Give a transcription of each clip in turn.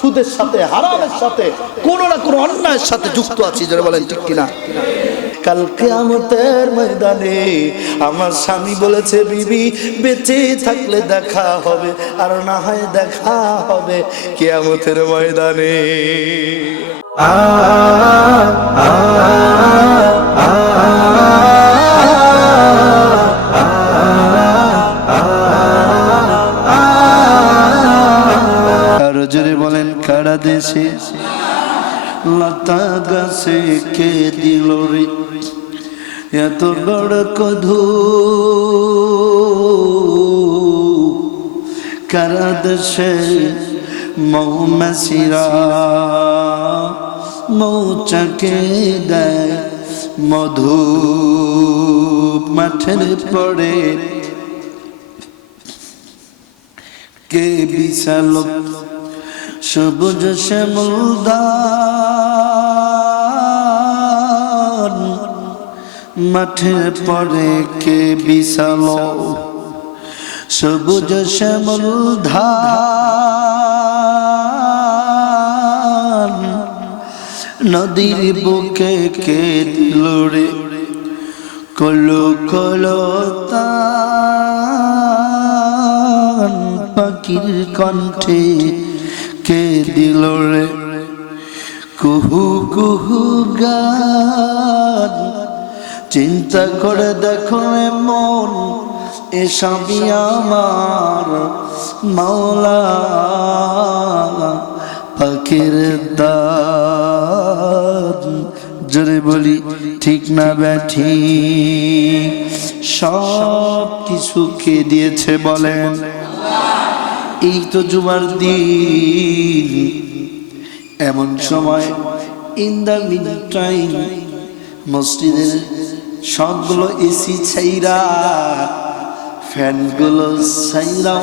সুদের সাথে হারামের সাথে কোন না কোন অন্যায়ের সাথে যুক্ত আছি, যারা বলেন ঠিক কিনা। কাল কিয়ামতের ময়দানে আমার স্বামী বলেছে, বিবি বেঁচে থাকলে দেখা হবে, আর না হয় দেখা হবে কিয়ামতের ময়দানে। আরো জোরে বলেন, কারা দেশে লতা গাছে কে দিল রে এত বড় কধু, কারা দেশে মৌমাছিরা মৌচাকে দেয় মধু, মাঠের পড়ে কে বিশাল সবুজ শ্যামল ধান, মাঠের পরে কে বিশাল সবুজ শ্যামল ধান, নদীর বুকে কে দিল রে কলো কলো তান, পাখির কণ্ঠে কে দিল রে কুহু কুহু গান। চিন্তা করে দেখো মন, এসবই আমার মাওলা পাখির দান। জোরে বলি ঠিক না ব্যাঠি, সব কিছু কে দিয়েছে বলেন? এই তো জুমার দিন, এমন সময় ইন দ্য মিড টাইম মসজিদের সবগুলো এসি ছাইরা ফ্যানগুলো ছাইরা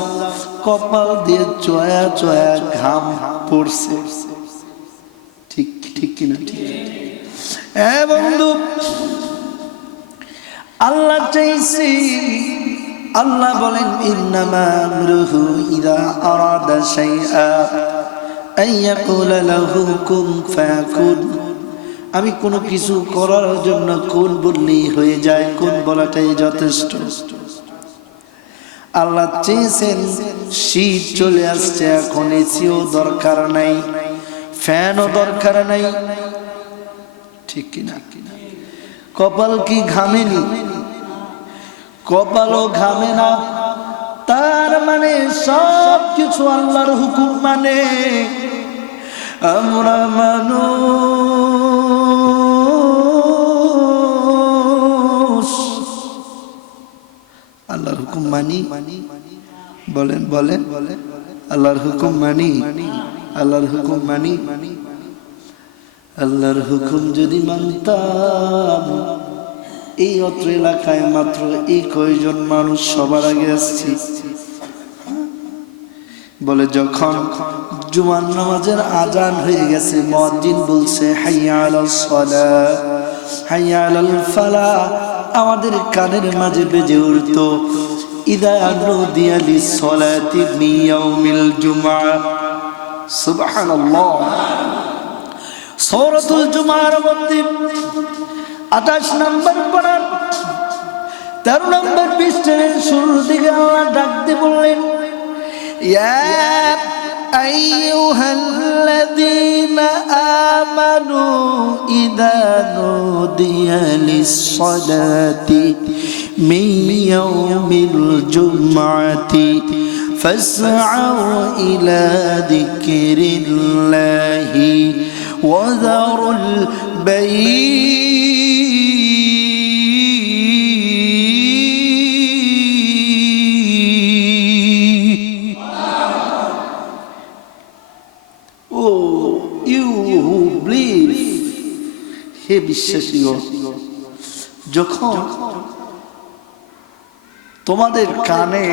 কপাল দিয়ে চয়া চয়া ঘাম পড়ছে, ঠিক ঠিক কিনা? ঠিক বন্ধু, আল্লাহ চাইছি, আল্লাহ বলেন ইন্নামা আমরুহু ইযা আরাদা শাইআ আইয়াকুলা লাহু কুন ফায়াকুন। আমি কোনো কিছু করার জন্য কোন বললেই হয়ে যায়, কোন বলাটাই যথেষ্ট। আল্লাহ চেয়েছেন, শীত চলে আসছে, এখন এসিও দরকার নাই, ফ্যানও দরকার নাই, ঠিক কিনা? কপাল কি ঘামেনি? কপালও ঘামে না, তার মানে সব কিছু আল্লাহর হুকুম মানে। আমরা মানুষ আল্লাহর হুকুম মানি, বলেন বলেন, আল্লাহর হুকুম মানি, আল্লাহর হুকুম মানি। আল্লাহর হুকুম যদি মানতাম, এই অত্র এলাকায় মাত্র এই কয়জন মানুষ সবার আগে আসছি। বলে যখন জুমার নামাজের আজান হয়ে গেছে, মুয়াজ্জিন বলছে হাইয়া আলাস সালাহ হাইয়া আলাল ফালাহ, আমাদের কানের মাঝে বেজে উঠতো ইদা নুদিয়া লিস-সালাতি মিন ইয়াউমিল জুমআ। সুবহানাল্লাহ। সূরাতুল জুমার মধ্যে 28 নম্বর পারা 13 নম্বর পৃষ্ঠার শুরুর দিকে আল্লাহ ডাক দিয়ে বললেন, ইয়া আইয়ুহাল্লাযীনা আমানু ইযা নুদিয়া লিস-সালাতি মিন ইয়াউমিল জুমআতি ফাসআউ ইলা যিকরিল্লাহি ওয়া যারুল বাই'। হে বিশ্বাসীগণ, যখন তোমাদের কানে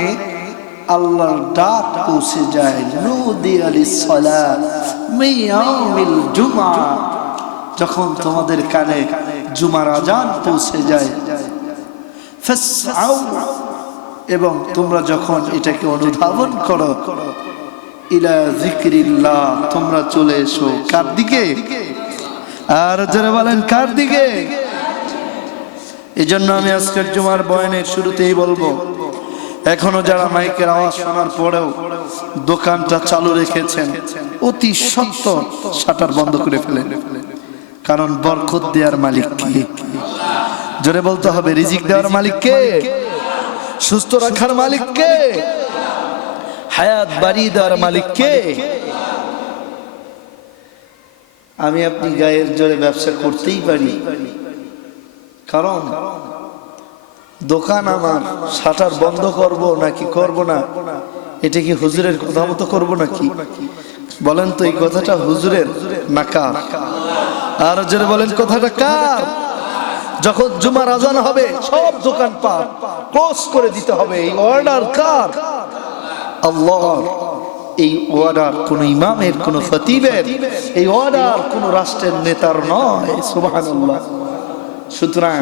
আল্লাহর ডাক পৌঁছে যায়, নুদিয়া লিস-সালাত মিন ইয়াউমিল জুমআ, যখন তোমাদের কানে জুমার আজান পৌঁছে যায়, ফাসআউ, এবং তোমরা যখন এটাকে অনুধাবন করো, ইলা যিকরিল্লাহ, তোমরা চলে এসো কার দিকে? আর যারা বলেন কার দিকে? এজন্য আমি আজকের জুমার বয়ানের শুরুতেই বলবো, এখনো যারা মাইকের আওয়াজ শোনার পরেও দোকানটা চালু রেখেছেন, অতি সত্বর শাটার বন্ধ করে ফেলেন। কারণ বরকত দেওয়ার মালিক কে? জোরে বলতে হবে, রিজিক দেওয়ার মালিক কে? সুস্থ রাখার মালিক কে? হায়াত বাড়িয়ে দেওয়ার মালিক কে? আমি আপনি গায়ের জোরে ব্যবসা করতেই পারি, কারণ দোকান আমার, শাটার বন্ধ করব নাকি করব না, এটা কি হুজুরের কথা মতো করব নাকি? বলেন তো এই কথাটা হুজুরের না কার? আর জোরে বলেন কথাটা কার? যখন জুমার আজান হবে সব দোকানপাট ক্লোজ করে দিতে হবে, এই অর্ডার কার? আল্লাহর। এই অর্ডার কোন ইমামের, কোন খতিবের, এই অর্ডার কোন রাষ্ট্রের নেতার নয়। সুবহানাল্লাহ। সুতরাং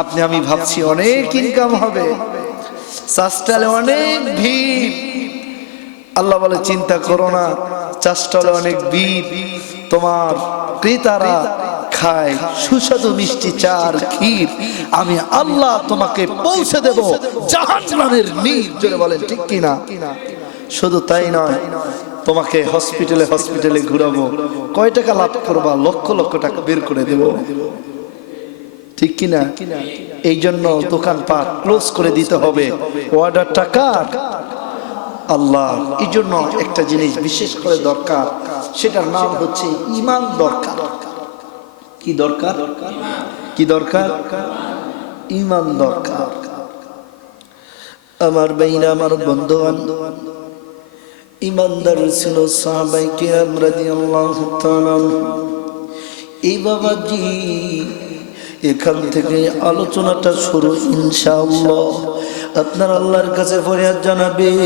আপনি আমি ভাবছি অনেক ইনকাম হবে, চাষটালে অনেক ভিড়। আল্লাহ বলে চিন্তা করো না, চাষটালে অনেক ভিড়, তোমার ক্রেতারা খায় সুস্বাদু মিষ্টি চার ক্ষীর, আমি আল্লাহ তোমাকে পৌঁছে দেব জাহান্নামের নীড়। জোরে বলেন ঠিক কিনা? শুধু তাই নয়, তোমাকে হসপিটালে হসপিটালে ঘুরাবো, কয় টাকা লাভ করবা? লক্ষ লক্ষ টাকা বের করে দেব, ঠিক কিনা? এই জন্য দোকানপাট ক্লোজ করে দিতে হবে। অর্ডার টাকা আল্লাহ। এই জন্য একটা জিনিস বিশেষ করে দরকার, সেটার নাম হচ্ছে ঈমান দরকার। কি দরকার? কি দরকার? ঈমান দরকার। আমার ভাইরা, আমার বন্ধুগণ, ঈমানদার ছিল সাহাবায়ে কিরাম রাদিয়াল্লাহু তাআলা। এই বাবাজি, এখান থেকে আলোচনাটা শুরু ইনশাআল্লাহ। আপনার আল্লাহর কাছে ফরিয়াদ জানাবেন,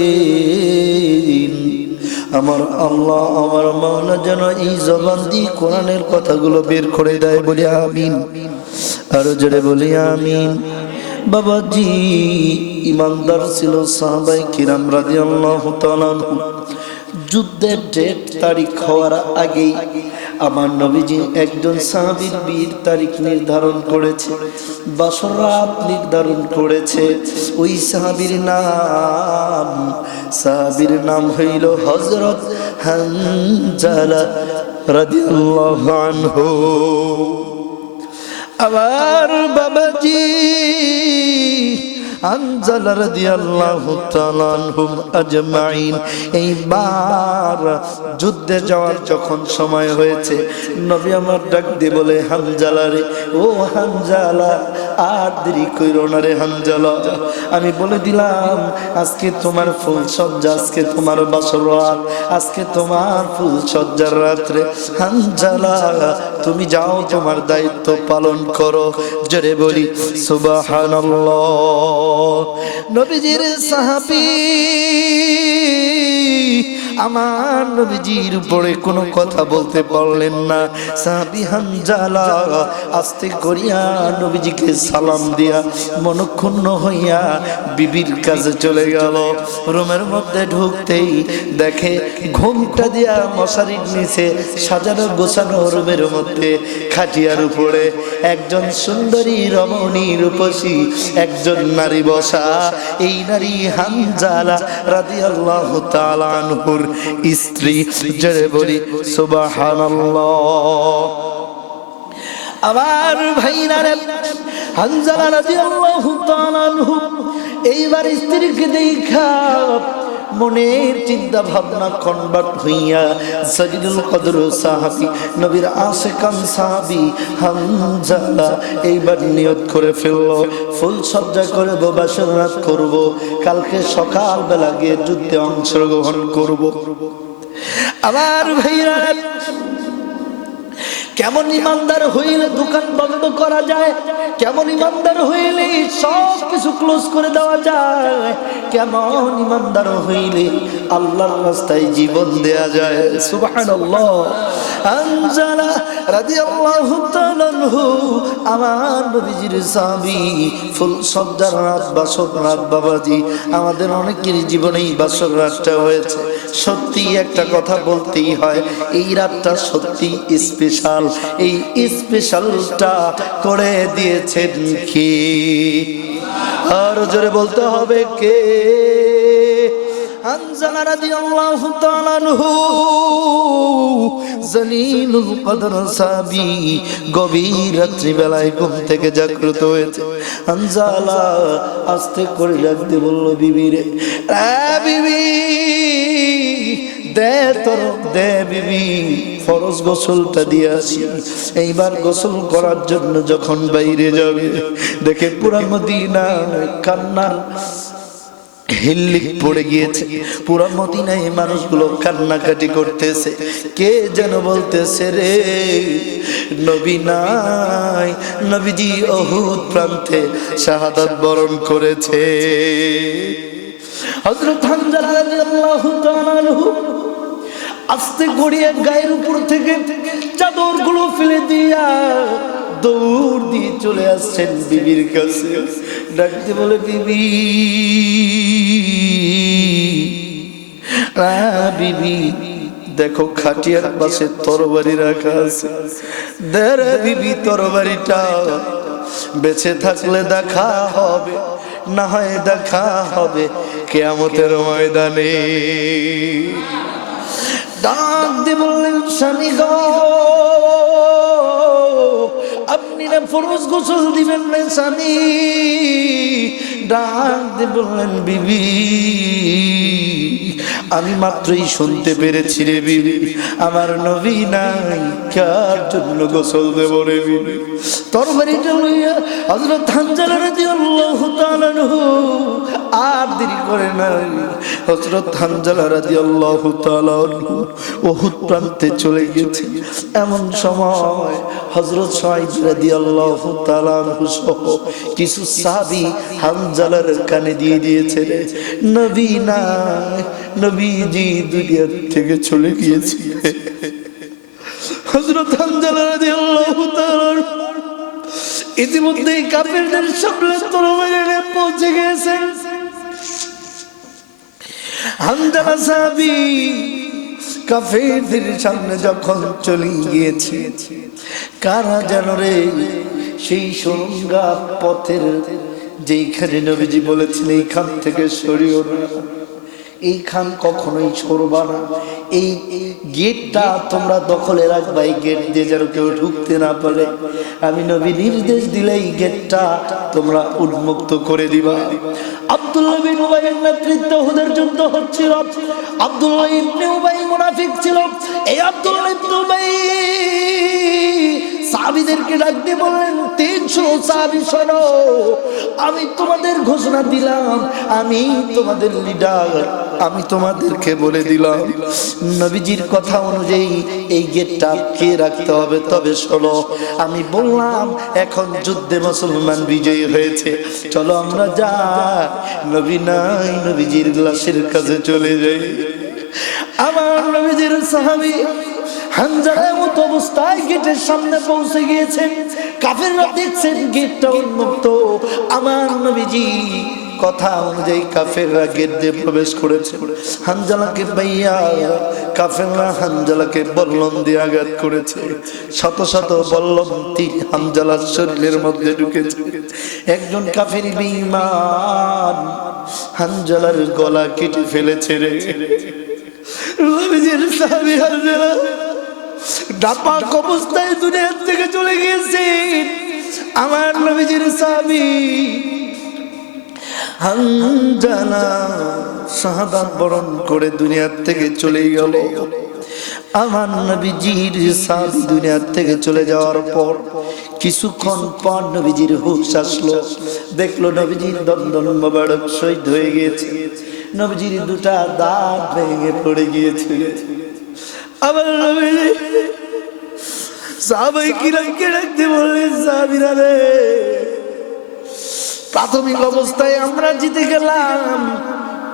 আমার আল্লাহ, আমার মাওলা যেন এই জবান দিয়ে কোরআনের কথাগুলো বের করে দেয়। বলি আমিন। আরো জোরে বলি আমিন। বাবাজি, ইমানদার ছিল সাহাবায়ে কিরাম রাদিয়াল্লাহু তাআলা। যুদ্ধের ডেট তারিখ হওয়ার আগেই আমার নবীজি একজন সাহাবীর বিয়ের তারিখ নির্ধারণ করেছে, বাসর রাত নির্ধারণ করেছে। ওই সাহাবীর নাম হইল হযরত হানজালা রাদিয়াল্লাহু আনহু। আমার বাবাজি, হানজালা রাদিয়াল্লাহু তাআলা আনহুম আজমাইন এইবার যুদ্ধে যাওয়ার যখন সময় হয়েছে, নবী আমার ডাক দিয়ে বলে, হানজালা রে, ও হানজালা, আর দেরি কইরো না রে হানজালা। আমি বলে দিলাম আজকে তোমার ফুল সজ্জা, আজকে তোমার বাসর রাত, আজকে তোমার ফুল সজ্জার রাত্রে। হানজালা, তুমি যাও, তোমার দায়িত্ব পালন করো। জোরে বলি সুবহানাল্লাহ। নবীজির সাহাবী আমার নবীজির উপরে কোনো কথা বলতে পারলেন না। সাহাবী হানজালা আস্তে করিয়া নবীজিকে সালাম দিয়া মনক্ষুণ্ণ হইয়া বিবির কাছে চলে গেল। রুমের মধ্যে ঢুকতেই দেখে ঘুমটা দিয়া মশারির নিচে সাজানো গোছানো রুমের মধ্যে খাটিয়ার উপরে একজন সুন্দরী রমণী রূপসী একজন নারী বসা। এই নারী হানজালা রাদিয়াল্লাহু তাআলা আনহুর স্ত্রী। জোরে বলি সুবহানাল্লাহ। আমার ভাইরা, হানজালা রাদিয়াল্লাহু তাআলা আনহু এইবার স্ত্রীকে দেখা মনের চিন্তা ভাবনা কনভার্ট হইয়া সাইয়্যিদুল কদর সাহাবী, নবীর আশিকান সাহাবী হানজালা এইবার নিয়ত করে ফেলল, ফুল সজ্জা করে বাসর রাত করব, কালকে সকাল বেলা গিয়ে যুদ্ধে অংশগ্রহণ করব। আমার ভাইরা, কেমন ইমানদার হইলে দোকান বন্ধ করা যায়, কেমন ইমানদার হইলে সব কিছু ক্লোজ করে দেওয়া যায়, কেমন ইমানদার হইলে আল্লাহর রাস্তায় জীবন দেয়া যায়। সুবহানাল্লাহ। হানজালা রাদিয়াল্লাহু তাআলা আনহু আমার নবীজির সাহাবী, ফুল সজ্জার রাত বাসর রাত বাবাজি, আমাদের অনেকের জীবনেই বাসর রাতটা হয়েছে। সত্যি একটা কথা বলতেই হয়, এই রাতটা সত্যি স্পেশাল। এই স্পেশালটা করে দিয়েছেন কে? আর জোরে বলতে হবে কে? হানজালা রাদিয়াল্লাহু তাআলা আনহু জলিলুল কদর সাহাবী, গভীর রাত্রি বেলায় ঘুম থেকে জাগ্রত হয়েছে। হানজালা আস্তে করে ডাকতে বলল, বিবি রে, বিবি দে তোর দে, বিবি ফরজ গোসলটা দিয়ে আসি। এইবার গোসল করার জন্য যখন বাইরে যাবে, দেখে পুরা মদিনা কান্নার হিল্লিক পড়ে গিয়েছে। পুরা মদিনায় মানুষগুলো কান্নাকাটি করতেছে। কে যেন বলতেছে, রে নবী নাই, নবীজি উহুদ প্রান্তে শাহাদাত বরণ করেছে। হযরত হানজালা রাদিয়াল্লাহু তাআলা আনহু আস্তে গড়িয়ে গায়ের উপর থেকে চাদরগুলো ফেলে দিয়া দৌড় দিয়ে চলে আসছেন বিবির কাছে। ডাকতে বলে, বিবি বিবি দেখো খাটিয়ার পাশে তরবারি রাখা আছে, দেরে বিবি তরবারিটা, বেঁচে থাকলে দেখা হবে, না হয় দেখা হবে কিয়ামতের ময়দানে। ডাক দিয়ে বললেন, স্বামী গো, আপনি না ফরজ গোসল দিবেন না স্বামী? ডাক দিয়ে বললেন, বিবি আমি মাত্রই শুনতে পেরেছি রে বিবি, আমার নবী নাই, কার জন্য গোসল দেব রে বিবি? তরবারিটা লইয়া হযরত হানজালা রাদিয়াল্লাহু তাআলা আনহু আর দেরি করে নাই, হযরত হানজালা রাদিয়াল্লাহু তাআলা আনহু উহুদ প্রান্তে চলে গেছে। এমন সময় হযরত সুহাইব রাদিয়াল্লাহু তাআলা আনহু সহ কিছু সাহাবী হানজালার কানে দিয়ে দিয়েছে, রে নবী নাই, নবীজি দুনিয়া থেকে চলে গিয়েছে। হযরত হানজালা রাদিয়াল্লাহু তাআলা ইতিমধ্যে কাফেরদের সামনে তরবারি পৌঁছে গেছেন। হানজালা সাহাবী কাফেরদের সামনে যখন চলে গিয়েছে, কারা যেন রে সেই সুরঙ্গা পথের যেইখানে নবীজি বলেছেন এইখান থেকে সরিও না, এইখান কখনোই সরবা না, এই গেটটা তোমরা দখলে রাখবা, এই গেট দিয়ে যেন কেউ ঢুকতে না পারে। আমি নবী নির্দেশ দিলে এই গেটটা তোমরা উন্মুক্ত করে দিবা। আব্দুল্লাহ বিন উবাইয়ের নেতৃত্বে উহুদের যুদ্ধ হচ্ছিল। আব্দুল্লাহ ইবনে উবাই মুনাফিক ছিল। এই আব্দুল্লাহ ইবনে উবাই সাহাবীদেরকে ডাক দিয়ে বললেন, 300 সাহাবী শোনো, আমি তোমাদের ঘোষণা দিলাম, আমি তোমাদের লিডার, আমি তোমাদেরকে বলে দিলাম নবীজির কথা অনুযায়ী এই গেটটা কে রাখতে হবে। তবে শোনো, আমি বললাম এখন যুদ্ধে মুসলমান বিজয়ী হয়েছে, চলো আমরা যাই, নবী নাই, নবীজির লাশের কাছে চলে যাই। আমার নবীজির সাহাবী হানজালা মতো অবস্থায় গেটের সামনে পৌঁছে গিয়েছেন। কাফেররা দেখছেন গেটটা উন্মুক্ত। আমার নবীজি কথা অনুযায়ী কাফেররা গেট দিয়ে প্রবেশ করেছে। হানজালাকে পাইয়া কাফেররা হানজালাকে বল্লম দিয়ে আঘাত করেছে। শত শত বল্লম তীর হানজালার শরীরের মধ্যে ঢুকেছে। একজন কাফের বেঈমান হানজালার গলা কেটে ফেলেছে রে। নবীজির সাহাবী হানজালা নাপাক অবস্থায় দুনিয়া থেকে চলে গিয়েছে। আমার নবীজির সাহাবী হানজালা শাহাদাত বরণ করে দুনিয়া থেকে চলে গেল। আমার নবীজির সাহাবী দুনিয়া থেকে চলে যাওয়ার পর কিছুক্ষণ পর নবীজির হুঁশ আসলো। দেখলো নবীজির দন্দন মোবারক শহীদ হয়ে গিয়েছে, নবীজির দুটা দাঁত ভেঙে পড়ে গিয়েছে। আবার নবীজি সাহাবায়ে কিরামকে ডাকতে বললেন, সাহাবীরা রে, প্রাথমিক অবস্থায় আমরা জিতে গেলাম,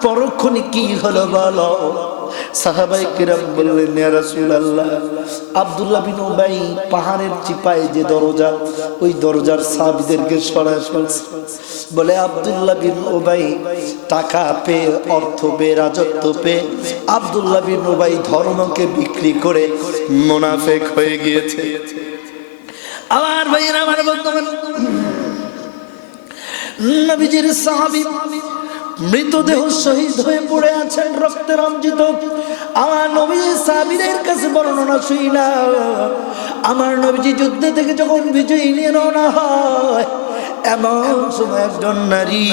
পরক্ষণে কি হলো বলো? সাহাবায়ে কিরাম বললেন, ইয়া রাসূলুল্লাহ, আব্দুল্লাহ বিন উবাই পাহাড়ের চিপায় যে দরজা, ওই দরজার সাহাবীদেরকে সরায় ফেলছে। বলে আব্দুল্লাহ বিন উবাই টাকা পেয়ে, অর্থ পেয়ে, রাজত্ব পেয়ে আব্দুল্লাহ বিন উবাই ধর্মকে বিক্রি করে মুনাফিক হয়ে গিয়েছে। আমার ভাইয়েরা, আমার বন্ধুগণ, নবীজির সাহাবী মৃতদেহ শহীদ হয়ে পড়ে আছেন, রক্তে রঞ্জিত। আমার নবীজি সাহাবীদের কাছে বর্ণনা শুইনা, আমার নবীজি যুদ্ধে থেকে যখন বিজয়ী নিয়ে রওনা হয়, এমন সময় একজন নারী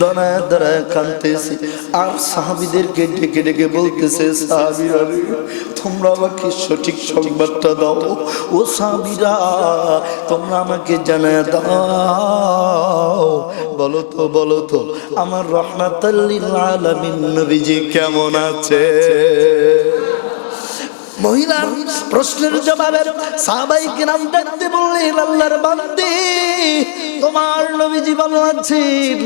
দাঁড়ায় দাঁড়ায় কাঁদতেছে আর সাহাবীদেরকে ডেকে ডেকে বলতেছে, সাহাবীরা তোমরা আমাকে সঠিক সংবাদটা দাও, ও সাহাবীরা তোমরা আমাকে জানায় দাও, বলো তো বলো তো আমার রাহমাতাল লিল আলামিন নবীজি কেমন আছে? মহিলার প্রশ্নের জবাবে সাহাবায়ে কিরাম ডাকতে বললেন, আল্লাহর বান্দি, তোমার নবীজি ভালো আছেন।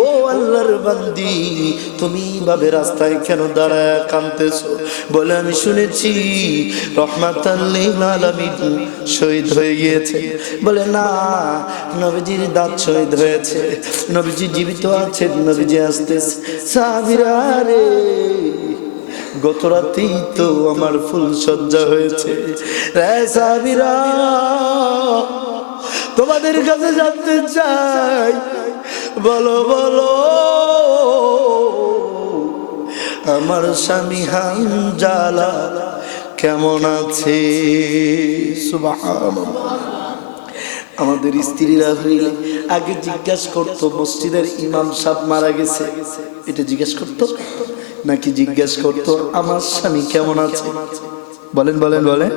ও আল্লাহর বান্দি, তুমি ভাবে রাস্তায় কেন দাঁড়ায় কাঁদতেছো? বলে আমি শুনেছি রাহমাতাল লিল আলামিন শহীদ হয়ে গিয়েছে। বলে না, নবীজির দাঁত শহীদ হয়েছে, নবীজি জীবিত আছেন, নবীজি আসতেছে। সাহাবীরা রে, গত রাতেই তো আমার ফুল সজ্জা হয়েছে। সাহাবীরা, তোমাদের কাছে জানতে চাই, বলো বলো আমার স্বামী হানজালা কেমন আছে? সুবহানাল্লাহ। আমাদের স্ত্রীরা হইলে আগে জিজ্ঞাসা করতো মসজিদের ইমাম সাহেব মারা গেছে, এটা জিজ্ঞেস করতো নাকি জিজ্ঞেস করতো আমার স্বামী কেমন আছে? বলেন বলেন বলেন,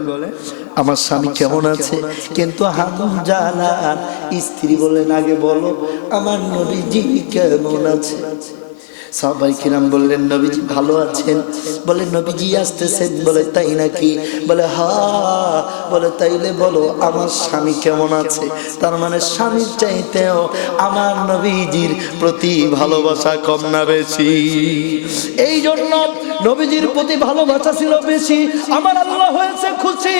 আমার স্বামী কেমন আছে? কিন্তু হানজালার স্ত্রী বলেন, আগে বলো আমার নবীজি কেমন আছে? সাহাবায়ে কিরাম বললেন, নবীজি ভালো আছেন। বলে নবীজি আসতেছেন। বলে তাই নাকি? বলে হ্যাঁ। বলে তাইলে বলো আমার স্বামী কেমন আছে? তার মানে স্বামীর চাইতেও আমার নবীজির প্রতি ভালোবাসা কম না বেশি? এই জন্য নবীজির প্রতি ভালোবাসা ছিল বেশি। আমার আল্লাহ হয়েছে খুশি,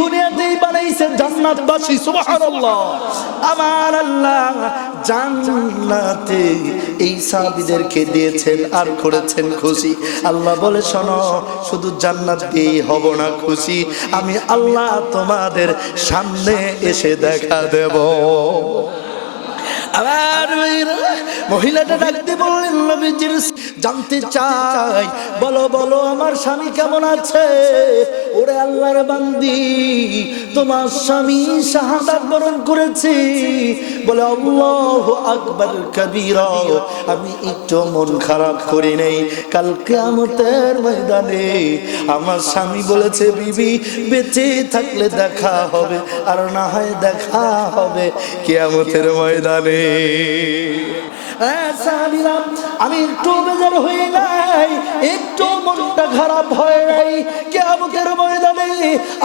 দুনিয়াতেই বানাইছে জান্নাতবাসী। সুবহানাল্লাহ। আমার আল্লাহ জান্নাতে এই সাহাবীদেরকে দিয়েছেন আর করেছেন খুশি। আল্লাহ বলে, শোনো, শুধু জান্নাত দিয়েই হব না খুশি, আমি আল্লাহ তোমাদের সামনে এসে দেখা দেব। আবার মহিলাটা ডাকতে বললেন, নবীজির জানতে চাই, বলো বলো আমার স্বামী কেমন আছে? ওরে আল্লাহর বান্দি, তোমার স্বামী শাহাদাত বরণ করেছে। বলে আল্লাহু আকবার কবীরা, আমি একটু মন খারাপ করি নাই। কাল কিয়ামতের ময়দানে আমার স্বামী বলেছে, বিবি বেঁচে থাকলে দেখা হবে, আর না হয় দেখা হবে কিয়ামতের ময়দানে। আমি একটু বেজার হয়ে নাই, একটু মনটা খারাপ হয় নাই। কিয়ামতের ময়দানে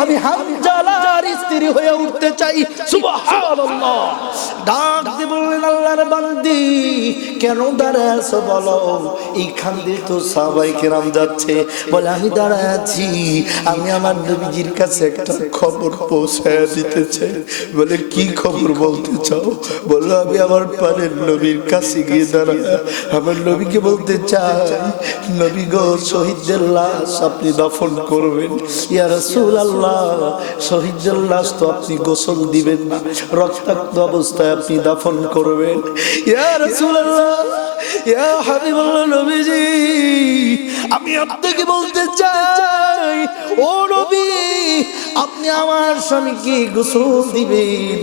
আমি হানজালার স্ত্রী হয়ে উঠতে চাই। সুবহানাল্লাহ। ডাক দিয়ে বললেন, আল্লাহর বান্দি কেন দাঁড়ায় আছো বলো? এইখান দিয়ে তো সাহাবায়ে কেরাম যাচ্ছে। বলে আমি দাঁড়ায় আছি, আমি আমার নবীজির কাছে একটা খবর পৌঁছায় দিতে চাই। বলে কি খবর বলতে চাও? বললো আমি আমার পারের নবীর কাছে গিয়ে দাঁড়ায় আমার নবীকে বলতে চাই, নবী গো, শহীদদের লাশ আপনি দাফন করবেন। ইয়া রাসূলুল্লাহ, শহীদদের লাশ তো আপনি গোসল দিবেন না, রক্তাক্ত অবস্থায় আপনি দাফন করবেন। ইয়া রাসূলুল্লাহ, ইয়া হাবিবাল্লাহ, নবীজি আমি আপনাকে বলতে চাই, ও নবী আপনি আমার স্বামীকে গোসল দিবেন।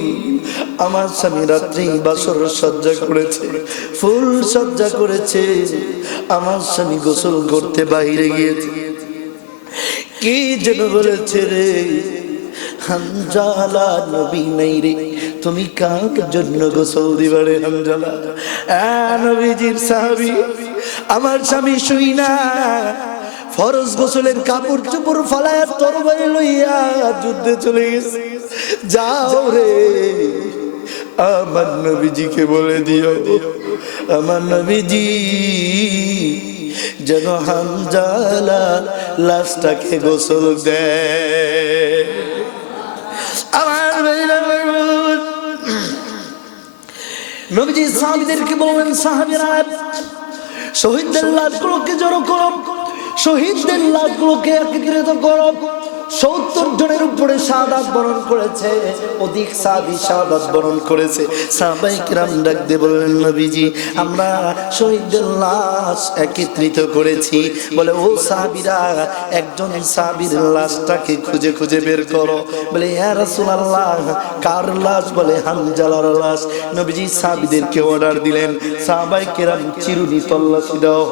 আমার স্বামী রাত্রি বাসর সজ্জা করেছে, ফুল সজ্জা করেছে, আমার স্বামী গোসল করতে বাইরে গিয়েছে। কি যেন বলেছে রে, হানজালা নবী নাই রে, তুমি কার জন্য গোসল দিবা রে হানজালা? নবীজির সাহাবী, আমার স্বামী শুই না, ফরজ গোসলের কাপড় চোপড় ফালায় তরবারি লইয়া যুদ্ধে চলে গেছে। যাও রে, আমার নবীজিকে বলে দিও আমার নবীজি যেন হামজালা লাশটাকে গোসল দেয়। আমার নবীজি সাহাবীদেরকে বললেন, সাহাবীরা শহীদদের লাশগুলোকে জড়ো করো, শহীদদের লাশগুলোকে একত্রিত করো। 70 জনের উপরে শাহাদাত বরণ করেছে, অধিক সাহাবী শাহাদাত বরণ করেছে। সাহাবায়ে কিরাম ডাক দিয়ে বললেন, নবীজি আমরা শহীদদের লাশ একত্রিত করেছি। বলে, ও সাহাবীরা একজন সাহাবীর লাশটাকে খুঁজে খুঁজে বের করো। বলে, ইয়া রাসূলুল্লাহ কার লাশ? বলে, হামজালার লাশ। নবীজি সাহাবীদেরকে অর্ডার দিলেন, সাহাবায়ে কিরাম চিরুনি তল্লাশি দাও।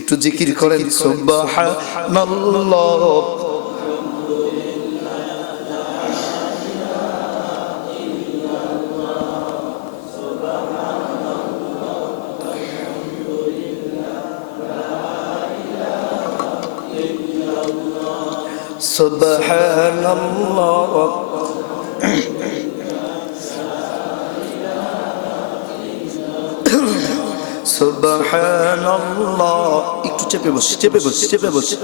একটু জিকির করেন, সুবহানাল্লাহ। সুবহানাল্লাহ। সুবহানাল্লাহ। একটু চেপে বসি, চেপে বসি, চেপে বসি।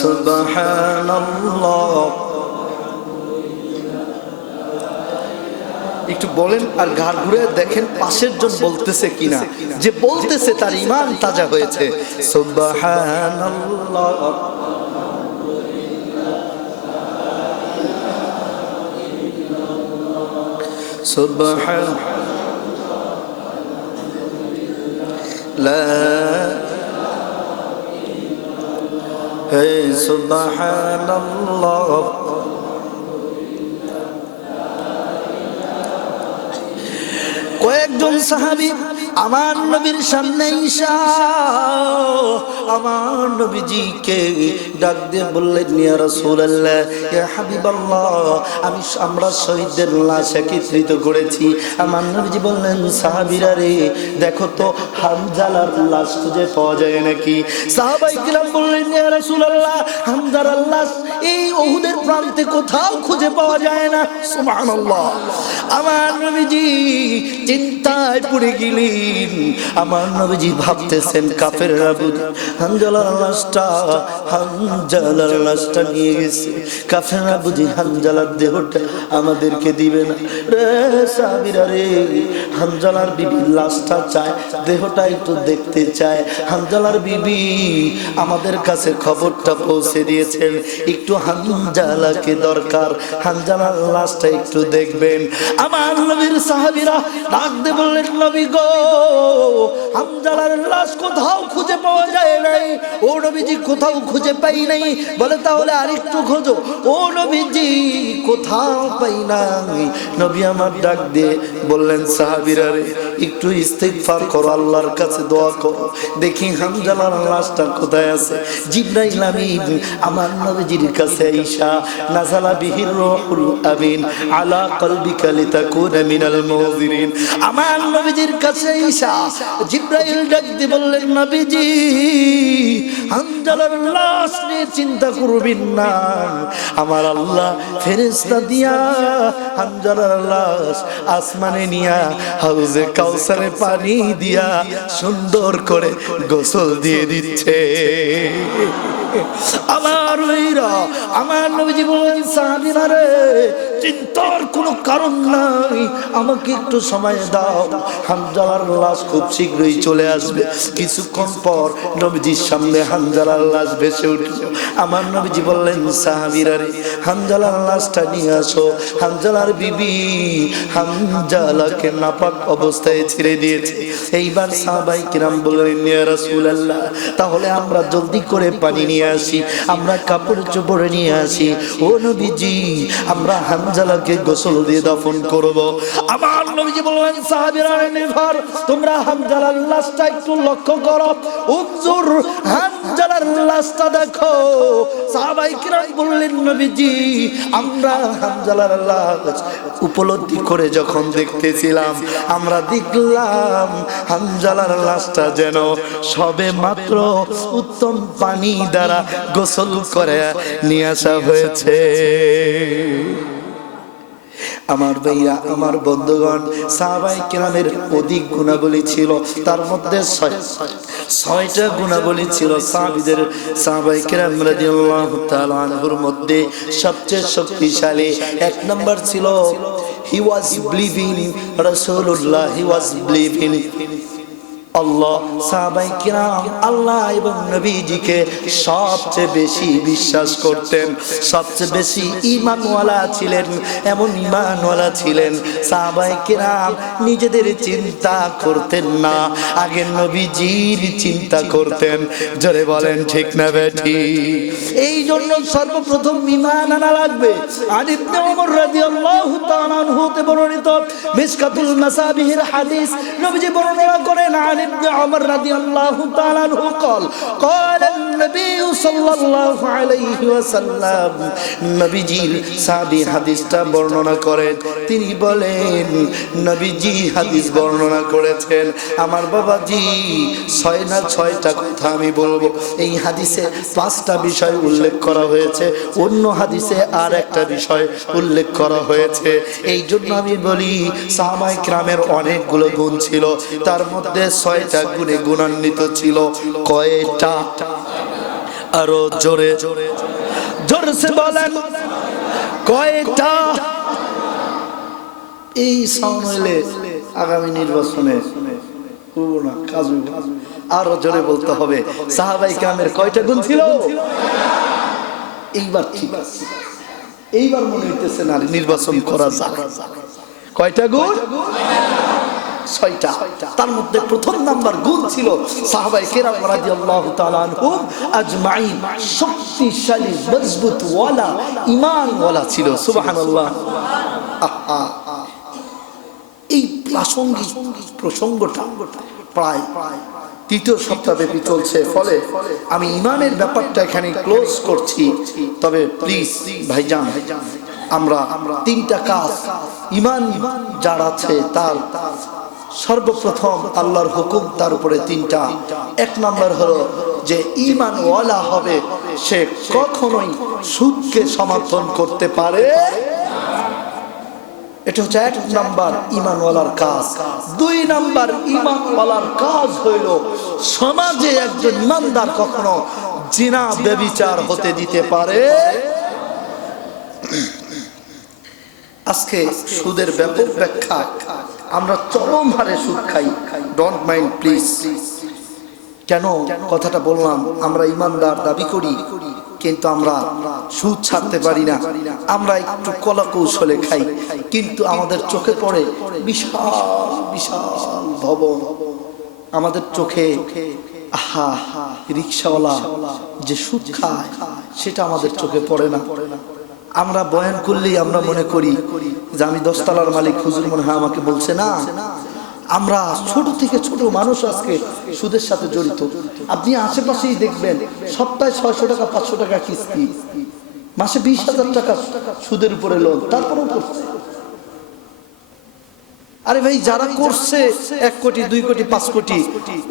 সুবহানাল্লাহ। একটু বলেন আর ঘাড় ঘুরে দেখেন পাশের জন বলতেছে কিনা। যে বলতেছে তার ঈমান তাজা হয়েছে। সুবহানাল্লাহ। সুবহান লা হে সুবহানাল্লাহ। কয়েকজন সাহাবী আমার নবীর সামনে ঈশা আমার নবীজিকে ডাক দিয়ে বললেন, ইয়া রাসূলুল্লাহ, ইয়া হাবিবাল্লাহ, আমরা শহীদদের লাশ একত্রিত করেছি। আমার নবীজি বললেন, সাহাবীরা রে দেখো তো হামজালার লাশ খুঁজে পাওয়া যায় নাকি? সাহাবায়ে কিরাম বললেন, ইয়া রাসূলুল্লাহ হামজালার লাশ এই উহুদের প্রান্তে কোথাও খুঁজে পাওয়া যায় না। সুবহানাল্লাহ। আমার নবীজি চিন্তায় পড়ে গেলেন। আমার নবীজি ভাবতেছেন কাফেররা হামজালার লাশটা নিয়ে গেছে, কাফেররা বুঝি হামজালার দেহটা আমাদেরকে দিবে না। রে সাহাবীরা রে, হামজালার বিবির লাশটা চায়, দেহটা একটু দেখতে চায়। হামজালার বিবি আমাদের কাছে খবরটা পৌঁছে দিয়েছেন, একটু হামজালাকে দরকার, হামজালার লাশটা একটু দেখবেন। আমার নবীর সাহাবীরা ডাক দিয়ে বললেন, নবী গো হামজালার লাশ কোথাও খুঁজে পাওয়া যায় নাই। ও নবীজি কোথাও খুঁজে পাই নাই। বলে, তাহলে আরেকটু খোঁজো। ও নবীজি কোথাও পাই নাই। নবী আমার ডাক দিয়ে বললেন, সাহাবীরা রে একটু ইস্তিগফার করো, আল্লাহর কাছে দোয়া করো, দেখি হামজালার লাশটা কোথায় আছে। জিবরাইল আমিন আমার নবীজির কাছে আইসা নাযালা বিহির রূহুল আমিন আলা কলবিকা লিতাকুনা মিনাল মুনজিরিন। আমার নবীজির কাছে আইসা জিবরাইল ডাক দিয়ে বললেন, নবীজি হামজালার লাশ নিয়ে চিন্তা করবেন না, আমার আল্লাহ ফেরেশতা দিয়া হামজালার লাশ আসমানে নিয়া হাউজে কাউসারে পানি দিয়া সুন্দর করে গোসল দিয়ে দিচ্ছে। আমার ভাইরা, আমার নবীজি বলেন, সাহাবীরা রে চিন্তার কোনো কারণ নাই, আমাকে একটু সময় দাও, হামজালার লাশ খুব শীঘ্রই চলে আসবে। কিছুক্ষণ পর নবীজির সামনে হামজালার লাশ ভেসে উঠল। আমার নবীজি বললেন, সাহাবীরা রে হামজালার লাশটা নিয়ে আসো। হামজালার বিবি হামজালাকে নাপাক অবস্থায় ছেড়ে দিয়েছে। এইবার সাহাবায়ে কিরাম বললেন, ইয়া রাসূলুল্লাহ তাহলে আমরা জলদি করে পানি নিয়ে আসি, আমরা কাপড় চোপড় নিয়ে আসি। ও নবীজি আমরা হামজালাকে গোসল দিয়ে দাফন করব। আমার নবীজি বললেন, সাহাবীরা নির্ভর তোমরা হামজালার লাশটা একটু লক্ষ্য করো, উনজুর হামজালার লাশটা দেখো। সাহাবায়ে কিরাম বললেন, নবীজি আমরা হামজালার লাশ উপলব্ধি করে যখন দেখতেছিলাম, আমরা দেখলাম হামজালার লাশটা যেন সবে মাত্র উত্তম পানি দ্বারা গোসল করে নিয়ে আসা হয়েছে। আমার ভাইয়া, আমার বন্ধুগণ, সাহাবায়ে কেরামের অধিক গুণাবলী ছিল, তার মধ্যে ছয়টা গুণাবলী ছিল সাহাবীদের। সাহাবায়ে কেরাম রাদিয়াল্লাহু তাআলা আনহুর মধ্যে সবচেয়ে শক্তিশালী এক নাম্বার ছিল he was believing Rasulullah, he was believing আল্লাহ। সাহাবায়ে কিরাম আল্লাহ এবং নবীজিকে সবচেয়ে বেশি বিশ্বাস করতেন, সবচেয়ে বেশি ঈমানওয়ালা ছিলেন। এমন ঈমানওয়ালা ছিলেন সাহাবায়ে কিরাম নিজেদের চিন্তা করতেন না, আগে নবীজির চিন্তা করতেন। জোরে বলেন ঠিক না বেঠি? এই জন্য সর্বপ্রথম ঈমান আনা লাগবে। আন ইবনে ওমর রাদিয়াল্লাহু তাআলা আনহু তে বর্ণিত মিশকাতুল মাসাবিহির হাদিস, নবীজি বর্ণনা করেন আন ইবনে ওমর রাদিয়াল্লাহু তাআলা আনহু قال قال النبي صلى الله عليه وسلم, নবীজি সাহাবী হাদিসটা বর্ণনা করেন, তিনি বলেন নবীজি হাদিস বর্ণনা করেছেন। আমার বাবাজি ছয়টা কথা আমি বলবো। এই হাদিসে 5টা বিষয় উল্লেখ করা হয়েছে, অন্য হাদিসে আর একটা বিষয় উল্লেখ করা হয়েছে। এই জন্য আমি বলি সাহাবায়ে কেরামের অনেকগুলো গুণ ছিল, তার মধ্যে 6টা গুণে গুণান্বিত ছিল। কয়টা? আরো জোরে জোরসে বলেন কয়টা? এই সাউন্ড হইলে আগামী নির্বাচনে আরো জোরে বলতে হবে। সাহাবায়ে কেরামের কয়টা গুণ ছিল? এইবার ঠিক আছে, এইবার মনে হইতেছে না নির্বাচন করা যায়। কয়টা গুণ? 6টা। তার মধ্যে প্রথম নাম্বার গুণ ছিল সাহাবায়ে কেরাম রাদিয়াল্লাহু তাআলা আনহুম আজমাইন শক্তিশালী মজবুত ওয়ালা ঈমান ওয়ালা ছিল। সুবহানাল্লাহ। এই প্রাসঙ্গিক প্রসঙ্গটা প্রায় 3য় সপ্তাহব্যাপী চলছে, ফলে আমি ঈমানের ব্যাপারটা এখানে ক্লোজ করছি। তবে প্লিজ ভাইজান, আমরা 3টা কাজ ঈমান যার আছে তার সর্বপ্রথম আল্লাহর হুকুম, তার উপরে 3টা। 1 নাম্বার হলো যে ঈমান ওয়ালা হবে সে কখনোই সুদকে সমর্থন করতে পারে। এটা হচ্ছে 1 নাম্বার ঈমানওয়ালার কাজ। 2 নাম্বার ঈমানওয়ালার কাজ হইল সমাজে একজন ঈমানদার কখনো জিনা ব্যভিচার হতে দিতে পারে। আজকে সুদের ব্যাপক ব্যাখ্যা, আমরা চরম হারে সুদ খাই। Don't mind please. কেন কথাটা বললাম? আমরা ঈমানদার দাবি করি, কিন্তু আমরা সুদ ছাড়তে পারি না। আমরা একটু কলা কৌশলে খাই, কিন্তু আমাদের চোখে পড়ে বিশাল বিশাল ভবন। আমাদের চোখে আহা রিকশাওয়ালা যে সুদ খায় সেটা আমাদের চোখে পড়ে না। আমরা বয়ান করলেই আমরা মনে করি যে আমি 10 তলার মালিক, হুজুর মনে হয় আমাকে বলছে না। আমরা ছোট থেকে ছোট মানুষ আজকে সুদের সাথে জড়িত। আপনি আশেপাশেই দেখবেন সপ্তাহে 600 টাকা 500 টাকা কিস্তি, মাসে 20,000 টাকা সুদের উপরে লোন, তারপরেও করছে। আরে ভাই, যারা করছে 1 কোটি 2 কোটি 5 কোটি,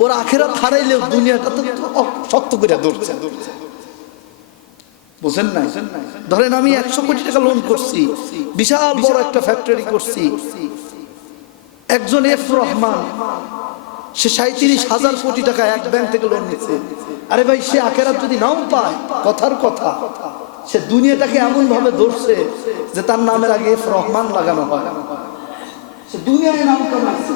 ওরা আখিরাত হারাইলেও দুনিয়াটা তো শক্ত করে ধরছে। বুঝেন না? ধরেন আমি 100 কোটি টাকা লোন করছি, বিশাল বড় একটা ফ্যাক্টরি করছি। একজন এফ রহমান, সে 37,000 কোটি টাকা এক ব্যাংক থেকে লোন নিচ্ছে। আরে ভাই, সে আখিরাত যদি নাও পায়, কথার কথা, সে দুনিয়াটাকে এমন ভাবে ধরছে যে তার নামের আগে এফ রহমান লাগানো হয়। সে দুনিয়ায় নাম কামাইছে।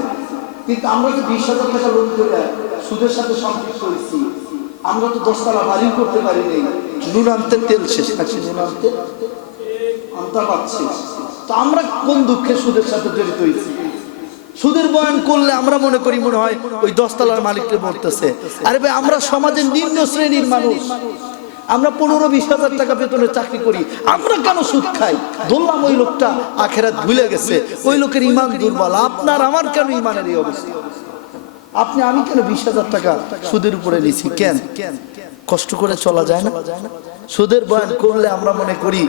কিন্তু আমরা যে 20,000 টাকা লোন করে সুদের সাথে সম্পৃক্ত হয়েছি, আমরা তো 10 তলা বাড়ি করতে পারি নাই। নুন আনতে তেল শেষ, নুন আনতে আনতে পারছি। তো আমরা কোন দুঃখে সুদের সাথে জড়িত হয়েছি? সুদের বয়ান করলে আমরা মনে করি মনে হয় ওই 10 তলার মালিককে বলতেছে। আরে ভাই, আমরা সমাজের নিম্ন শ্রেণীর মানুষ, আমরা 15-20,000 টাকা বেতনে চাকরি করি, আমরা কেন সুদ খাই? ধরলাম ওই লোকটা আখিরাত ভুলে গেছে, ওই লোকের ঈমান দুর্বল। আপনার আমার কেন ঈমানের এই অবস্থা? আপনি আমি কেন 20,000 টাকা সুদের উপরে নিছি? কেন? কষ্ট করে চলা যায় না? সুদের বয়ান করলে আমরা মনে করি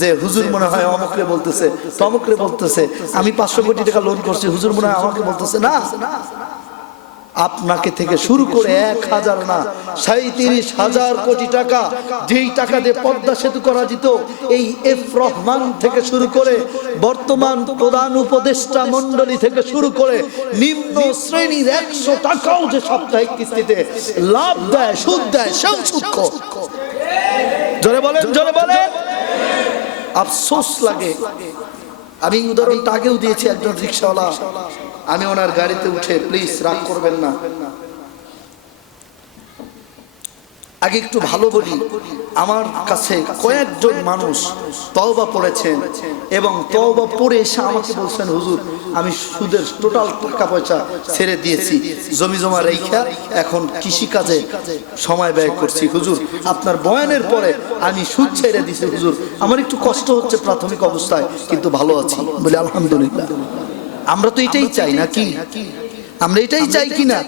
যে হুজুর মনে হয় অমুকরে বলতেছে, তমুকরে বলতেছে। আমি 500 কোটি টাকা লোন করছি, হুজুর মনে হয় আমাকে বলতেছে। না, আপনাকে থেকে শুরু করে 1000 না 37,000 কোটি টাকা, যেই টাকা দিয়ে পদ্মা সেতু করা যেত, এই এফ রহমান থেকে শুরু করে বর্তমান প্রধান উপদেষ্টা মন্ডলী থেকে শুরু করে নিম্ন শ্রেণীর 100 টাকাও যে সাপ্তাহিক কিস্তিতে লাভ দেয়, সুদ দেয়, সেও সূক্ষ্ম। জোরে বলেন, জোরে বলেন। আফসোস লাগে। আমি উদাহরণটা আগেও দিয়েছি, একজন রিক্সাওয়ালা, আমি ওনার গাড়িতে উঠে, প্লিজ রাগ করবেন না, আগে একটু ভালো বলি, আমার কাছে কয়েকজন মানুষ তওবা পড়েছেন এবং তওবা পড়ে এসে আমাকে বলছেন, হুজুর আমি সুদের টোটাল টাকা পয়সা ছেড়ে দিয়েছি, জমি জমা রেখা এখন কৃষি কাজে সময় ব্যয় করছি, হুজুর আপনার বয়ানের পরে আমি সুদ ছেড়ে দিয়েছি, হুজুর আমার একটু কষ্ট হচ্ছে প্রাথমিক অবস্থায়, কিন্তু ভালো আছি। বলি আলহামদুলিল্লাহ। আমরা তো এটাই চাই নাকি? আমরা এটাই চাই কিনা?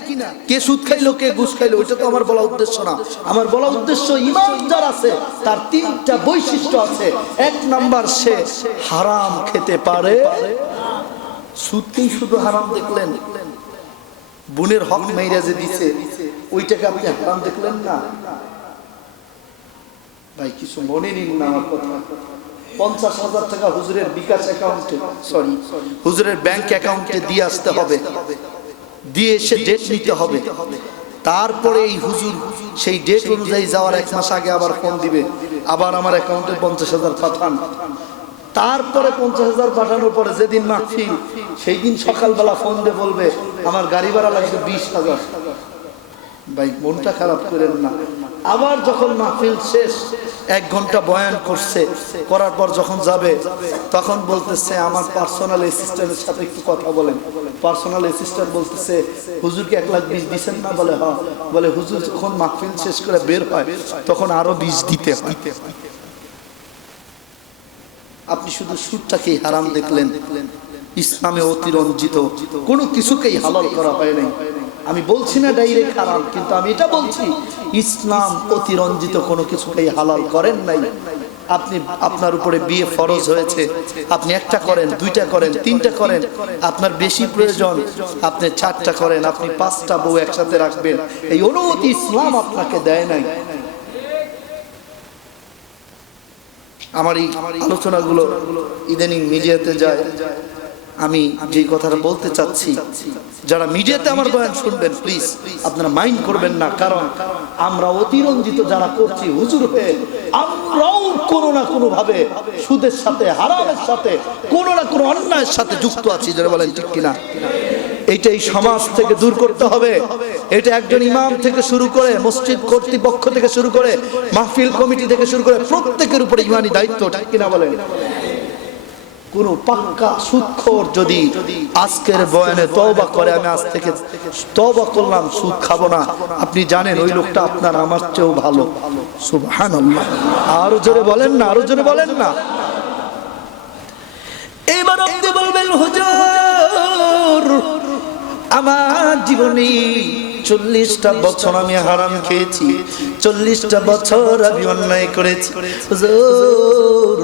কে সুদ খাইলো, কে ঘুষ খাইলো, ওইটা তো আমার বলা উদ্দেশ্য না। আমার বলা উদ্দেশ্য, ঈমান যার আছে তার 3টা বৈশিষ্ট্য আছে। 1 নাম্বার, সে হারাম খেতে পারে। সুদকেই শুধু হারাম দেখলেন? বোনের হক মাইরা যে দিছে ওইটাকে আপনি হারাম দেখলেন না? ভাই কিছু মনে নিন না আমার কথা। 50,000 টাকা হুজুরের বিকাশ অ্যাকাউন্টে, সরি হুজুরের ব্যাংক অ্যাকাউন্টে দিয়ে আসতে হবে, দিয়ে এসে ডেট নিতে হবে। তারপরে এই হুজুর সেই ডেট অনুযায়ী যাওয়ার 1 মাস আগে আবার ফোন দিবে, আবার আমার অ্যাকাউন্টে 50,000 পাঠান। তারপরে 50,000 পাঠানোর পরে যেদিন মাহফিল, সেই দিন সকালবেলা ফোন দিয়ে বলবে আমার গাড়ি ভাড়া লাগবে 20,000। ভাই মনটা খারাপ করেন না। আবার যখন মাহফিল শেষ, 1 ঘন্টা বয়ান করছে, করার পর যখন যাবে তখন বলতেছে আমার পার্সোনাল অ্যাসিস্ট্যান্টের সাথে একটু কথা বলেন। পার্সোনাল অ্যাসিস্ট্যান্ট বলতেছে, হুজুরকে 1,20,000 দিচ্ছেন না? বলে হ্যাঁ। বলে হুজুর যখন মাহফিল শেষ করে বের হয় তখন আরো 20 দিতে হয়। আপনি শুধু সুদটাকেই হারাম দেখলেন। ইসলামে অতিরঞ্জিত কোনো কিছুকেই হালাল করা হয় নাই। আমি বলছি না ডাইরেক্ট হারাম, কিন্তু আমি এটা বলছি ইসলাম অতিরঞ্জিত কোনো কিছুকেই হালাল করেন নাই। আপনি আপনার উপরে বিয়ে ফরজ হয়েছে, আপনি 1টা করেন, 2টা করেন, 3টা করেন, আপনার বেশি প্রয়োজন আপনি 4টা করেন, আপনি 5টা বউ একসাথে রাখবেন, এই অনুমতি ইসলাম আপনাকে দেয় নাই। আমার এই আলোচনাগুলো ইদানিং মিডিয়াতে যায়। আমি যে কথাটা বলতে চাচ্ছি, যারা মিডিয়াতে আমার বয়ান শুনবেন প্লিজ আপনারা মাইন্ড করবেন না, কারণ আমরা অতিরঞ্জিত যারা করছি হুজুর হয়ে, আমরাও কোনো না কোনো ভাবে সুদের সাথে, হারামের সাথে, কোনো না কোনো অন্যায়ের সাথে যুক্ত আছি। যারা বলেন ঠিক কিনা? এইটাই সমাজ থেকে দূর করতে হবে। এটা একজন ইমাম থেকে শুরু করে, মসজিদ কর্তৃপক্ষ থেকে শুরু করে, মাহফিল কমিটি থেকে শুরু করে, প্রত্যেকের উপরে ইমানি দায়িত্ব, ঠিক কিনা বলেন? কোন পাক্কা সুদখোর যদি আজকের বয়ানে তওবা করে, আমি আজ থেকে তওবা করলাম, সুদ খাবো না, আপনি জানেন ওই লোকটা আপনার আমার চেয়েও ভালো। সুবহানাল্লাহ। আরো জোরে বলেন না, আরো জোরে বলেন না। এবার আপনি বলবেন হুজুর আমার জীবনে 40টা বছর আমি হারাম খেয়েছি, 40টা বছর আমি অন্যায় করেছি, হুজুর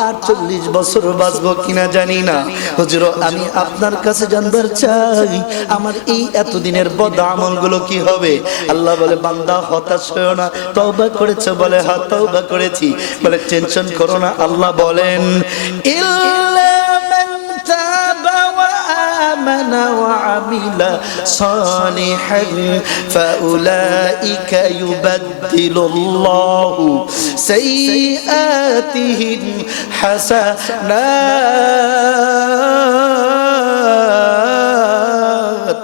আর 40 বছর বাঁচবো কিনা জানি না। হুজুর আমি আপনার কাছে জানবার চাই আমার এই এতদিনের বদ আমলগুলো কি হবে? আল্লাহ বলে, বান্দা হতাশ হয়ো না, তওবা করেছো? বলে হ্যাঁ তওবা করেছি। বলে টেনশন করো না। আল্লাহ বলেন, آمن وعمل صالحا فأولئك يبدل الله سيئاتهم حسنات।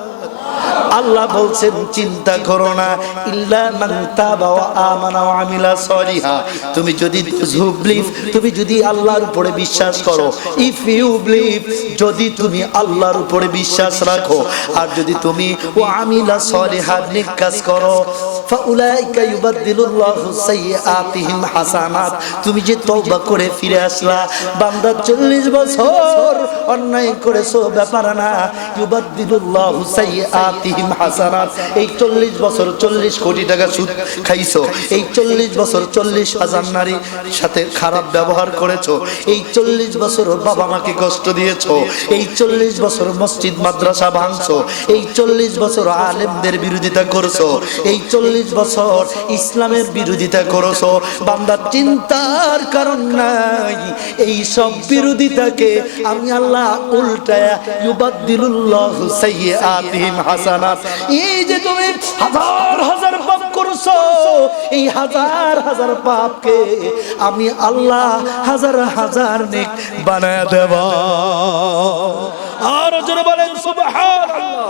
আল্লাহ বলছেন চিন্তা করো না, ইল্লা মান তাবা ওয়া আমানা ওয়া আমিলা সলিহা। তুমি যদি তুমি যদি আল্লাহর উপরে বিশ্বাস করো, ইফ ইউ বিলিভ, যদি তুমি আল্লাহর উপরে বিশ্বাস রাখো, আর যদি তুমি ওয়া আমিলা সলিহা নেক কাজ করো, ফাউলাইকা ইউবাদদিলুল্লাহু সাইয়্যাতিহিম হাসানাত। তুমি যে তওবা করে ফিরে আসলা, বান্দা 40 বছর অন্যায় করেছো ব্যাপার না, ইউবাদদিলুল্লাহু সাইয়্যাতিহিম হাসানাত। এই 40 বছর 40 কোটি টাকা সুদ খাইছো, এই 40 বছর 40,000 নারী সাথে খারাপ ব্যবহার করেছো, এই 40 বছর বাবা মাকে কষ্ট দিয়েছো, এই 40 বছর মসজিদ মাদ্রাসা ভাঙছো, এই 40 বছর আলেমদের বিরোধিতা করছো, এই 40 বছর ইসলামের বিরোধিতা করছো। বান্দা চিন্তার কারণ নাই, এই সব বিরোধিতাকে আমি আল্লাহ উল্টায়া ইউবাদদিলুল্লাহু সাইয়্যাতিহিম হাসানাত। এই যে তুমি হাজার হাজার পাপ করছো, এই হাজার হাজার পাপকে আমি আল্লাহ হাজার হাজার নেক বানায় দেব। আর জোরে বলেন সুবহানাল্লাহ।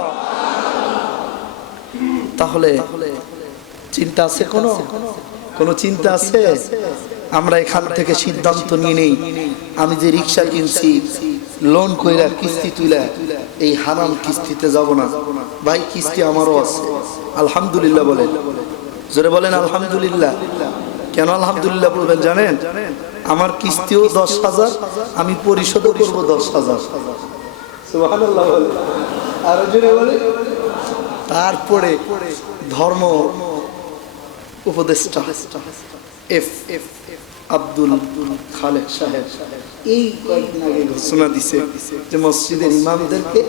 তাহলে চিন্তা আছে? কোন চিন্তা আছে? আমরা এখান থেকে সিদ্ধান্ত নিয়ে নেই, আমি যে রিক্সা কিনছি লোন কইরা কিস্তি তুইলা এই হারাম কিস্তিতে যাব না। ভাই কিস্তি আমারও আছে, আলহামদুলিল্লাহ বলেন, জোরে বলেন আলহামদুলিল্লাহ। কেন আলহামদুলিল্লাহ বলবেন জানেন? আমার কিস্তিও 10,000, আমি পরিশোধও করবো 10,000। সুবহানাল্লাহ বলেন, আর জোরে বলেন। তারপরে ধর্ম উপদেষ্টা এফ আব্দুল খালেক সাহেব এই কয়েকদিন আগে ঘোষণা দিছে যে মসজিদের ইমামদেরকে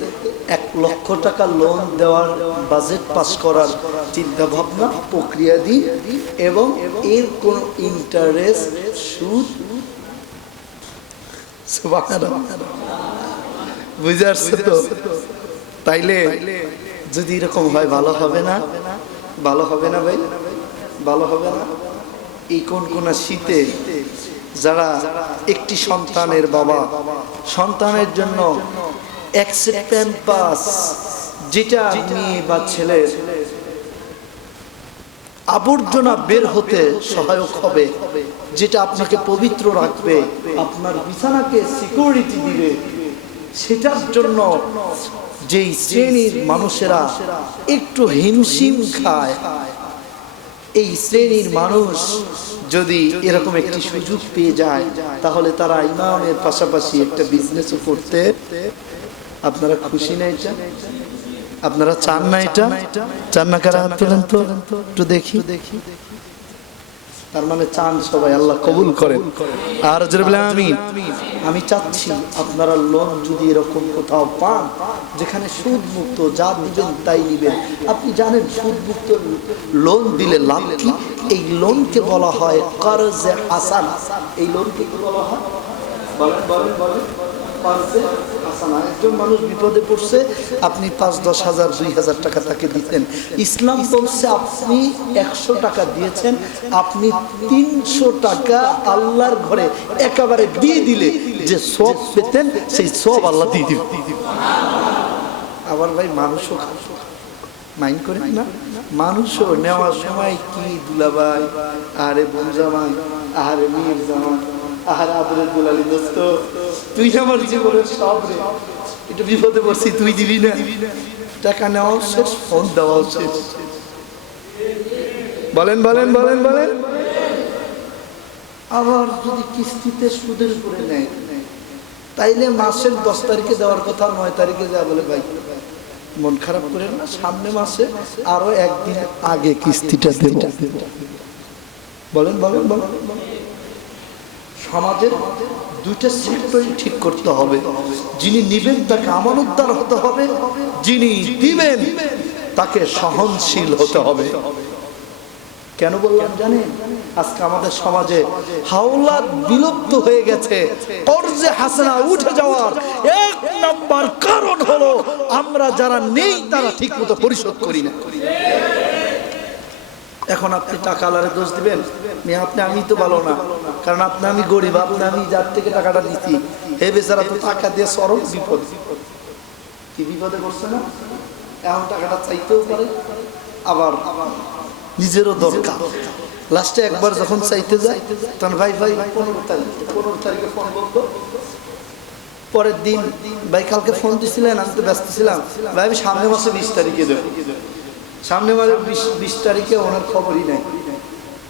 1 লক্ষ টাকা লোন দেওয়ার বাজেট পাস করার চিন্তা ভাবনা প্রক্রিয়া দিই, এবং এর কোন ইন্টারেস্ট সুদ বুঝে আসছে তো? তাইলে যদি এরকম হয় ভালো হবে না? ভালো হবে না ভাই? ভালো হবে না? এই কোন শীতে যারা একটি সন্তানের বাবা, সন্তানের জন্য অ্যাকসেপ্টেন্স পাস, যেটা মেয়ে বা ছেলের আবর্জনা বের হতে সহায়ক হবে, যেটা আপনাকে পবিত্র রাখবে, আপনার বিছানাকে সিকিউরিটি দিবে, সেটার জন্য যেই শ্রেণীর মানুষেরা একটু হিমশিম খায়, এই শ্রেণীর মানুষ যদি এরকম একটি সুযোগ পেয়ে যায়, তাহলে তারা ইমামের পাশাপাশি একটা বিজনেসও করতে। আপনারা খুশি না? এটা আপনারা চান না? এটা চান না? কারা হাত তোলেন তো একটু দেখি। তার মানে চান সবাই, আল্লাহ কবুল করেন। আর জোরে বলেন আমিন। আমি চাচ্ছি আপনারা লোন যদি এরকম কোথাও পান যেখানে সুদ মুক্ত, যা দিবেন তাই নিবেন। আপনি জানেন সুদ মুক্ত লোন দিলে লাভ কি? এই লোনকে বলা হয় কর্জে হাসান। এই লোনকে কি বলা হয়? বলেন বলেন বলেন। একজন মানুষ বিপদে পড়ছে, আপনি 5-10 হাজার 2,000 টাকা তাকে দিতেন। ইসলাম বলছে আপনি 100 টাকা দিয়েছেন, আপনি 300 টাকা আল্লাহর ঘরে একেবারে দিয়ে দিলে যে সওয়াব পেতেন, সেই সওয়াব আল্লাহ দিয়ে দিবেন। আবার ভাই মানুষও মাইন্ড করেন না? মানুষও নেওয়ার সময় কি দুলাভাই, আরে বোন জামাই, আরে মেয়ের জামাই, আহার আদরের দুলালি দোস্ত, তুই আমার জীবনের সব রে, একটু বিপদে পড়ছি, তুই দিবি না? টাকা নেওয়াও শেষ, ফোন দেওয়াও শেষ। বলেন বলেন বলেন বলেন। আবার যদি কিস্তিতে সুদের উপরে নেয়, তাইলে মাসের 10 তারিখে দেওয়ার কথা 9 তারিখে যা বলে, ভাই মন খারাপ করেন না, সামনে মাসে আরো একদিন আগে কিস্তিটা দেব। বলেন বলেন বলেন। সমাজের দুইটা সেক্টরই ঠিক করতে হবে। যিনি নিবেন তাকে আমানতদার হতে হবে, যিনি দিবেন তাকে সহনশীল হতে হবে। কেন বললাম জানেন? আজকে আমাদের সমাজে হাওলাত বিলুপ্ত হয়ে গেছে। কর্জে হাসানা উঠে যাওয়ার 1 নাম্বার কারণ হলো আমরা যারা নেই তারা ঠিকমতো পরিশোধ করি না। এখন আপনি টাকাওয়ালারে দোষ দিবেন, আপনি আমি তো ভালো না, কারণ আপনি আমি গরিব, আপনি আমি যার থেকে টাকাটা দিচ্ছি, হে বেচারা তো টাকা দিয়ে চরম বিপদ। কি বিপদে পড়ছে না? এখন টাকাটা চাইতেও পারে, আবার নিজেরও দরকার। লাস্টে একবার যখন চাইতে যায় তখন ভাই 15 তারিখে ফোন করতো। পরের দিন ভাই কালকে ফোন দিছিলেন, আমি তো ব্যস্ত ছিলাম, ভাই আমি সামনে মাসে 20 তারিখে দেবো। সামনে মাসে 20 তারিখে ওনার খবরই নাই।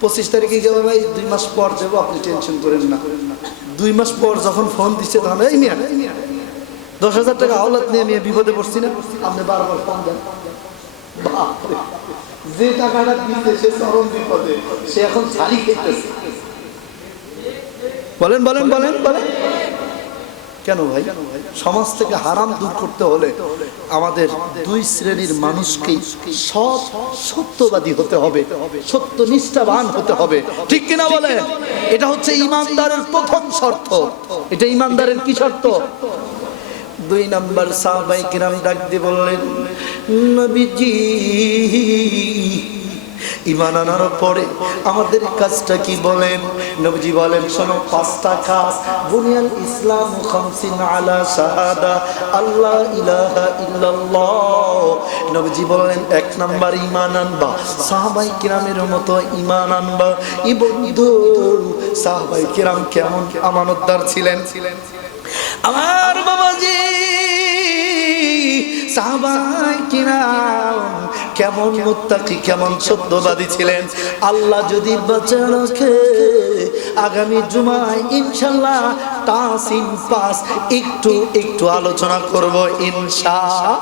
25 তারিখে যাবো, ভাই 2 মাস পর দেবো, আপনি টেনশন করেন না। 2 মাস পর যখন ফোন দিচ্ছে তখন এই মিয়া 10,000 টাকা হাওলাত নিয়ে আমি বিপদে পড়ছি না, আপনি বারবার ফোন দেন। বাপরে, যে টাকাটা দিতে সে চরম বিপদে, সে এখন ঝাড়ি খেতেছে। বলেন বলেন বলেন বলেন কেন ভাই? সমাজ থেকে হারাম দূর করতে হলে আমাদের দুই শ্রেণীর মানুষকেই সব সত্যবাদী হতে হবে, সত্যনিষ্ঠাবান হতে হবে, ঠিক কিনা বলেন? এটা হচ্ছে ইমানদারের প্রথম শর্ত। এটা ইমানদারের কি শর্ত? 2 নাম্বার, সাহাবায়ে কিরাম ডাক দিয়ে বললেন, নবীজি ঈমান আনার পরে আমাদের কাজটা কি বলেন? নবীজি বলেন, শোনো, 5টা কাজ। বুনিয়াল ইসলাম খামসিন আলা শাহাদা আল্লাহ ইলাহা ইল্লাল্লাহ। নবীজি বলেন, 1 নাম্বার ঈমান আনবা, সাহাবায়ে কিরামের মতো ঈমান আনবা। ই বন্ধু, সাহাবায়ে কিরাম কেমন আমানতদার ছিলেন? আমার বাবাজি, সাহাবায়ে কিরাম কেমন মুত্তাকি, কেমন সত্যবাদী ছিলেন। আল্লাহ যদি বাঁচা রাখে, আগামী জুমায় ইনশাআল্লাহ তাসিন পাস একটু একটু আলোচনা করব ইনশাআল্লাহ।